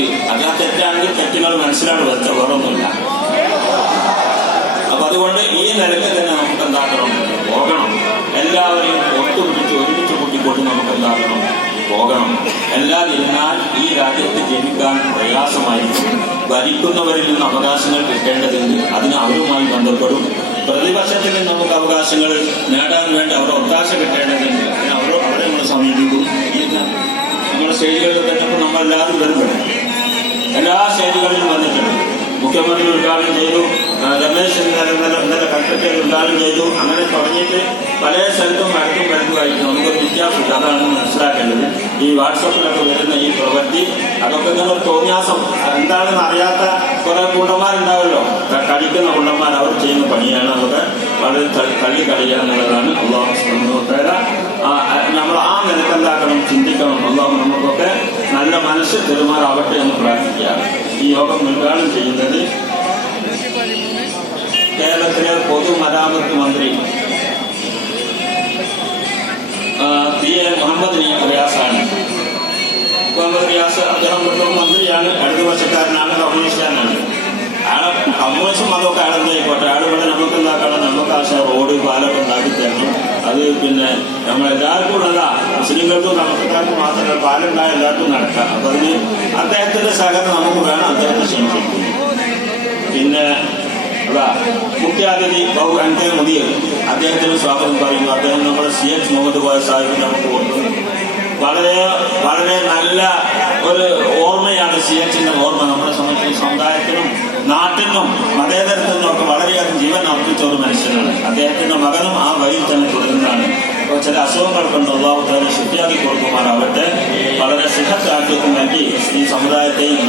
തെറ്റ്. അത് ആ തെറ്റാണെങ്കിൽ തെറ്റുകൾ മനസ്സിലാണ് വെച്ച, വേറൊന്നുമില്ല. അപ്പൊ അതുകൊണ്ട് ഈ നിലയ്ക്ക് തന്നെ നമുക്ക് എന്താക്കണം, പോകണം. എല്ലാവരെയും ഒത്തുപിടിച്ച് ഒരുമിച്ച് കൂട്ടിക്കൊണ്ട് നമുക്ക് എന്താക്കണം, പോകണം. അല്ലാതിരുന്നാൽ ഈ രാജ്യത്ത് ജനിക്കാൻ പ്രയാസമായിരിക്കും. ഭരിക്കുന്നവരിൽ നിന്ന് അവകാശങ്ങൾ കിട്ടേണ്ടതുണ്ട്, അതിന് അവരുമായി ബന്ധപ്പെടും. പ്രതിപക്ഷത്തിൽ നിന്ന് നമുക്ക് അവകാശങ്ങൾ നേടാൻ വേണ്ടി അവരുടെ ഒത്താശ കിട്ടേണ്ടതുണ്ട്, അതിന് അവരെ നമ്മൾ സമീപിക്കും. നമ്മുടെ സ്റ്റേജുകളിൽ തന്നെ ഇപ്പോൾ നമ്മളെല്ലാവരും വരുന്നുണ്ട്, എല്ലാ സ്റ്റേജുകളിലും വന്നിട്ടുണ്ട്. മുഖ്യമന്ത്രി ഉദ്ഘാടനം ചെയ്തു, രമേശ് ഇന്നലെ കൽപ്പറ്റയിൽ ഉദ്ഘാടനം ചെയ്തു. അങ്ങനെ തുടങ്ങിയിട്ട് പല സ്ഥലത്തും വഴക്കുമായിട്ട് നമുക്കൊരു വ്യത്യാസമില്ല. അതാണ് മനസ്സിലാക്കേണ്ടത്. ഈ വാട്സപ്പിലൊക്കെ വരുന്ന ഈ പ്രവൃത്തി, അതൊക്കെ ഇങ്ങനെ തോന്നിയാസം എന്താണെന്ന് അറിയാത്ത കുറെ കുണ്ടന്മാരുണ്ടാവല്ലോ, കളിക്കുന്ന കുണ്ടന്മാർ, അവർ ചെയ്യുന്ന പണിയാണ്. അതൊക്കെ വളരെ തള്ളിക്കളിയുക എന്നുള്ളതാണ്. അള്ളാഹു സുബ്ഹാനഹു വ തആല നമ്മൾ ആ നിലക്കെന്താക്കണം, ചിന്തിക്കണം. അള്ളാഹു നമുക്കൊക്കെ നല്ല മനസ്സ് പെരുമാറാവട്ടെ എന്ന് പ്രാർത്ഥിക്കുകയാണ്. ഈ യോഗം ഉദ്ഘാടനം ചെയ്യുന്നത് കേരളത്തിലെ പൊതുമരാമത്ത് മന്ത്രി PA മുഹമ്മദ് റിയാസാണ്. മുഹമ്മദ് റിയാസ് അദ്ദേഹം മന്ത്രിയാണ്, ഇടതുപക്ഷക്കാരനാണ്, കമ്മ്യൂണിസ്റ്റുകാരനാണ്. അയാളെ കമ്മ്യൂണിസ്റ്റ് മതമൊക്കെ അയാളെന്തായിക്കോട്ടെ, അയാളുടെ നമുക്ക് എന്താക്കണം, നമുക്ക് ആശ റോഡ് പാലൊക്കെ ഉണ്ടാക്കി തരണം. അത് പിന്നെ നമ്മളെല്ലാവർക്കും ഉള്ളതാ, മുസ്ലിങ്ങൾക്കും കണക്കാർക്കും മാത്രമല്ല, പാലുണ്ടായ എല്ലാവർക്കും നടക്കാം. അപ്പൊ അതിന് അദ്ദേഹത്തിന്റെ സഹകരണം നമുക്ക് വേണം, അദ്ദേഹത്തെ ക്ഷണിക്കുന്നു. പിന്നെ മുഖ്യാതിഥി ബഹു എൻകെ മുദിയർ, അദ്ദേഹത്തിന് സ്വാഗതം പറയുന്നു. അദ്ദേഹം നമ്മുടെ CH മുഹമ്മദ് കോയ സാഹിബ് നമുക്ക് കൊടുക്കുന്നു. വളരെ വളരെ നല്ല ഒരു ഓർമ്മയാണ് CHന്റെ ഓർമ്മ. നമ്മളെ സംബന്ധിച്ച് സമുദായത്തിനും നാട്ടിനും മതേതരത്തിനും ഒക്കെ വളരെയധികം ജീവൻ അർപ്പിച്ച ഒരു മനുഷ്യനാണ്. അദ്ദേഹത്തിന്റെ മകനും ആ വഴിയിൽ തന്നെ തുടരുന്നതാണ്. അപ്പോൾ ചില അസുഖങ്ങൾ കൊണ്ട് അല്ലാഹു തആല ശിഫയാക്കി കൊടുക്കുമാറാവട്ടെ. വളരെ സിഹത്ത് ആരോഗ്യം നൽകി ഈ സമുദായത്തെയും